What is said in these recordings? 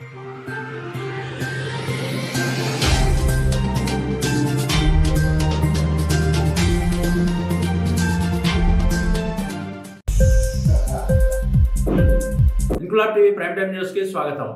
Inquilab TV prime time news కి స్వాగతం.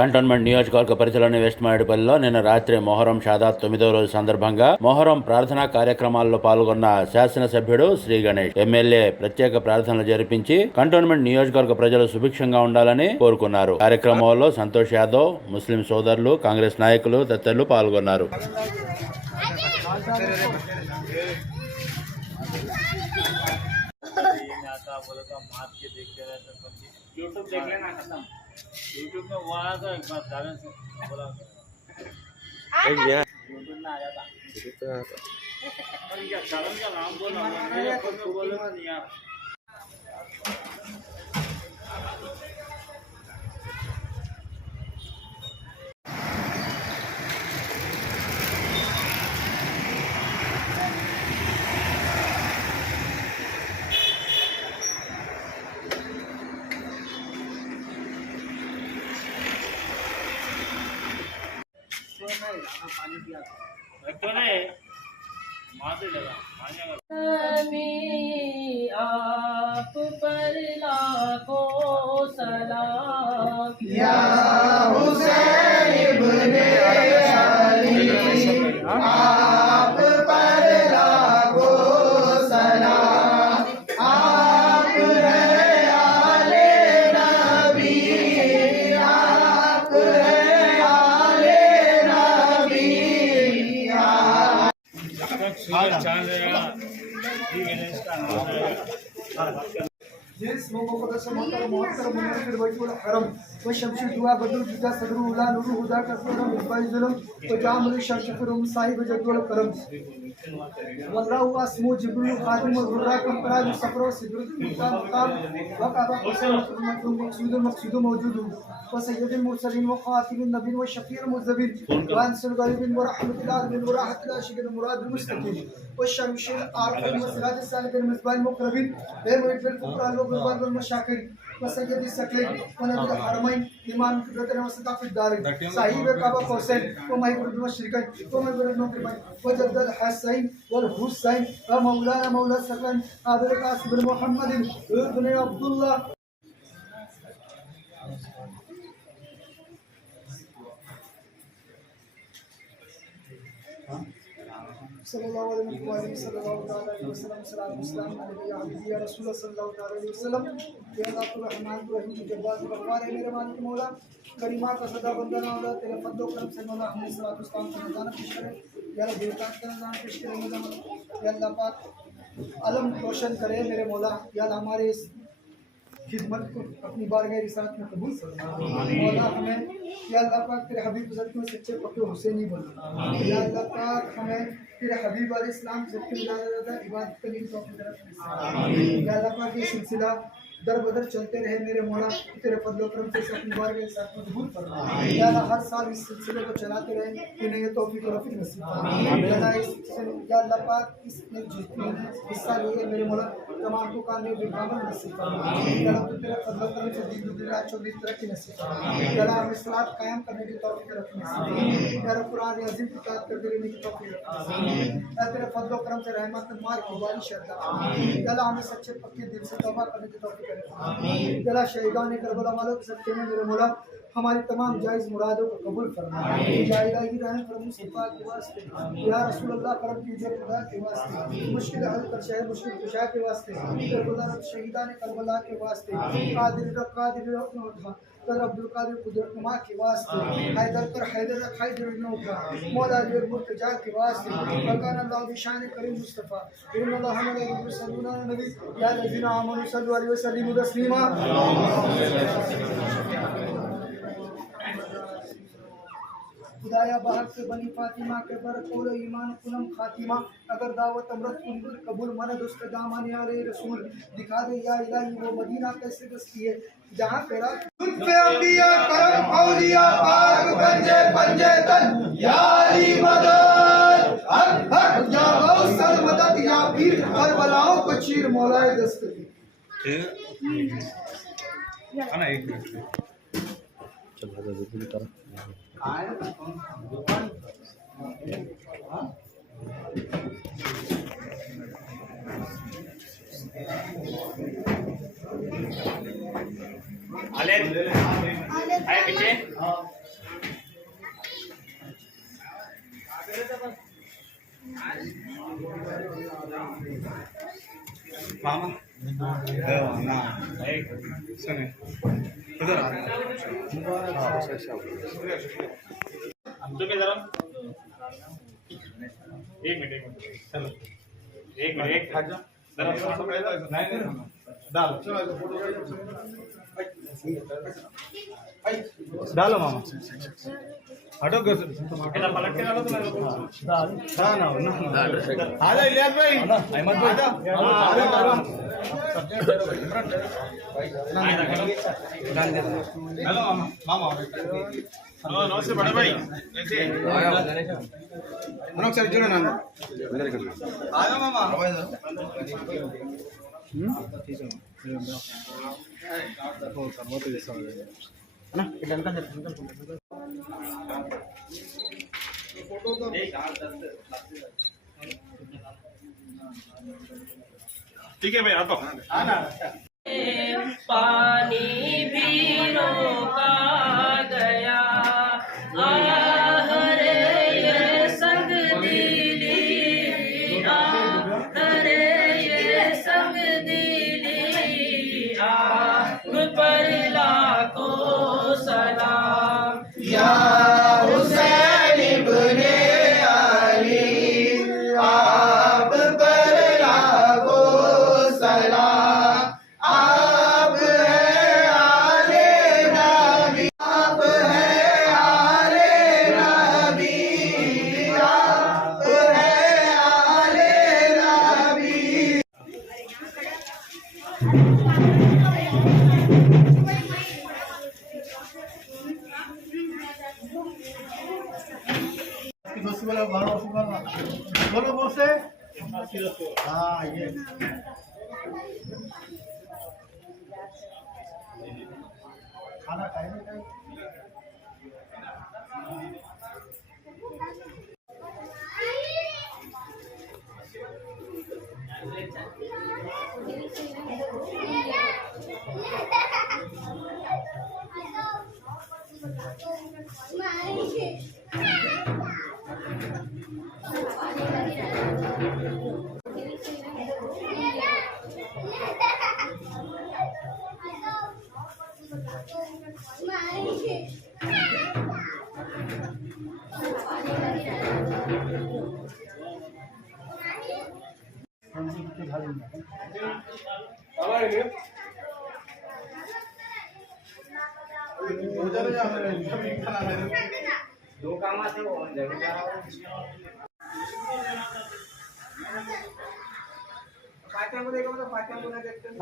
Cantonment నియోజకవర్గ పరిధిలోని వెస్ట్ మారేడుపల్లిలో నిన్న రాత్రి మొహరం షాదాత్ 9వ రోజు సందర్భంగా మొహరం ప్రార్థనా కార్యక్రమాల్లో పాల్గొన్న శాసనసభ్యుడు శ్రీ గణేష్ ఎమ్మెల్యే ప్రత్యేక ప్రార్థనలు జరిపించి కంటోన్మెంట్ నియోజకవర్గ ప్రజలు సుభిక్షంగా ఉండాలని కోరుకున్నారు. కార్యక్రమంలో సంతోష్ యాదవ్, ముస్లిం సోదరులు, కాంగ్రెస్ నాయకులు తదితరులు పాల్గొన్నారు. यूट्यूब में वो आया था एक बार बैलेंस बोला यूट्यूब में आया था क्या चैनल का नाम बोला मेरे फोन में बोले नहीं यार पानी पिया तो नहीं माथे लगा आप पर लाखों सलाम या हुसैन इब्ने अली आप पर लाखों सलाम आप हैं आले नबी आप हैं आले नबी चांद रहेगा ठीक है इसका नाम रहेगा जिस मुक़द्दस मक्का मुहतरम मुनव्वर वजहुल हरम व शमशुल दुआ बदल जुदा सदरु उला नूर हुदा कसरम इस्बाई जुलम व जामुल शमशुल साहिब जदुल करम वल्लाहु अस्मु जिब्रील खादिम गुर्रा कंपरा सफरो सिदरुल मकाम वकाबा मकसूद मकसूद मौजूद व सय्यदुल मुरसलीन व खातिमुन नबीन व शफीउल मुज़्ज़बिन व अंसुल गरीबिन व रहमतुल आलमीन व राहतुल आशिकीन मुरादुल मुस्तकीम व शमशुल आरफिन व सिराज सालिकिन मिसबाल मुकरबिन व मुइफिल फुकरा والغربان والمشاكل وسيد السكين ونبي الحرمين إمام قدرتنا وسطاف الدارين صاحب كعبة قوسين ومهيبر المشرقين ومهيبر المغربين وجد الحسين والحسين ومولانا مولى السكن عبد القاسم بن محمد بن عبد الله सल्लल्लाहु अलैहि वसल्लम सलाम इस्लाम अलैहि या रसूल सल्लल्लाहु अलैहि वसल्लम या रहमान रहीम जब्बार गफ्फार है मेरे मालिक मौला करीमा का सदा बंदना वाला तेरे फضل و करम से मौला हमने सलात उस्ताद का नजारा पेश करे या अल्लाह बेकार का नजारा पेश करे या अल्लाह पाक अलम रोशन करे मेरे मौला या अल्लाह हमारे इस खिदमत को अपनी बारगाह रिसालत में कबूल फरमा मौला हमें या अल्लाह पाक तेरे हबीब में सच्चे पक्के हुसैनी बना या अल्लाह पाक हमें तेरे हबीब अलैहिस्सलाम सबके इबादत करने की तौफीक दे या अल्लाह पाक ये सिलसिला दर बदर चलते रहे मेरे मौला तेरे फضل و करम से अपनी बारगाह साथ मजबूत फरमा या अल्लाह हर साल इस सिलसिले को चलाते रहे इन्हें ये तौफीक और रफ़ीक नसीब फरमा या अल्लाह पाक इसमें जितने हिस्सा लिए मेरे मौला तमाम को कामयाबी बिगामन नसीब फरमा या अल्लाह तेरे फضل و करम से दिन दुनिया चौबीस तरक्की नसीब फरमा या अल्लाह हमें सलात कायम करने की तौफीक रफ़ीक नसीब फरमा या कुरान अज़ीम की ताक़त करते रहने की तौफीक या तेरे फضل و करम से रहमत मार की बारिश अता या अल्लाह हमें सच्चे पक्के दिल से तौबा करने की तौफीक अल्लाह शहीदान करबला वालों के सबके में मेरे मौला हमारी तमाम जायज़ मुरादों को कबूल फरमा या इलाही रहम कर मुस्तफा के वास्ते या रसूल अल्लाह करम कीजिए खुदा के वास्ते मुश्किल हल कर शायद मुश्किल कुशा के वास्ते करबला शहीदान करबला के वास्ते कादिर कर अब्दुल कादिर कुदरत नुमा के वास्ते हैदर ने उठा मौला अली मुर्तजा के वास्ते वकान अल्लाह बिशान करीम मुस्तफा इन्नल्लाह मलाइकतहु यसल्लूना अलन नबी या अल्लज़ीना आमनू सल्लु अलैहि व सल्लिमू तस्लीमा खुदाया बहक से बनी फातिमा के बर कोल ईमान कुलम खातिमा अगर दावत अमृत कुंदर कबूल मन दुष्ट दामन यारे रसूल दिखा दे या इलाही वो मदीना कैसे बसती है जहाँ तेरा पे अंबिया करम औलिया पाक पंजे पंजे तन या अली मदद आप चीर मौलाए दस्तगी। आले आहे पीछे मामा ना सुने उधर तुम्ही जरा एक मिनिट चलो एक मिनिट डालो मामा हटो कर पलट के डालो ना ना आजा इलियास भाई अहमद भाई हेलो मामा नमस्ते बड़े भाई कैसे మనకు సరి చూడండి అన్న ఆగా మామ ठीक है भाई आता हूँ पानी भी रोका गया रे ये संग दिली रे ये संग दिली आग पर लाखों सलाम या हुसैन इब्ने अली आप पर लाखों सलाम। आप है आले नबी, आप है आले नबी, आप है आले नबी। बोलो बोसे हाँ ये खाना खाए ना खाए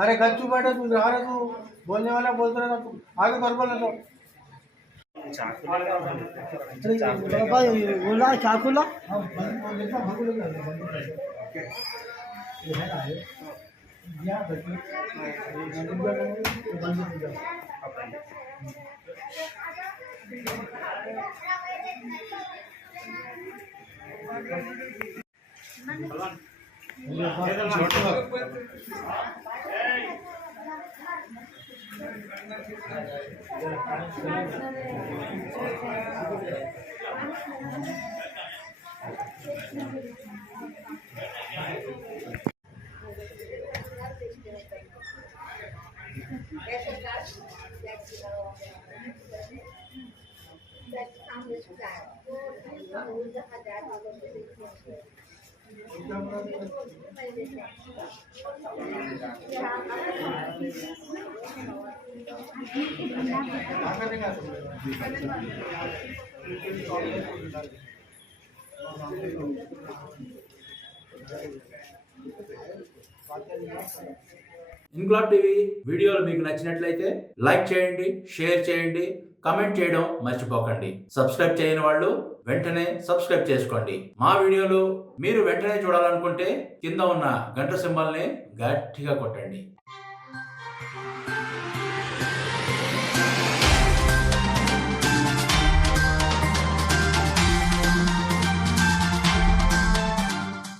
अरे गच्चू बैठा तू रहा रहा तू बोलने वाला बोलते रहना तू आगे कर बोल तो बोला चाकुला ఇంక్లాబ్ టీవీ వీడియోలు మీకు నచ్చినట్లయితే లైక్ చేయండి, షేర్ చేయండి, కమెంట్ చేయడం మర్చిపోకండి. సబ్స్క్రైబ్ చేయని వాళ్ళు వెంటనే సబ్స్క్రైబ్ చేసుకోండి. మా వీడియోలు మీరు వెంటనే చూడాలనుకుంటే కింద ఉన్న గంట సింబల్ని గట్టిగా కొట్టండి.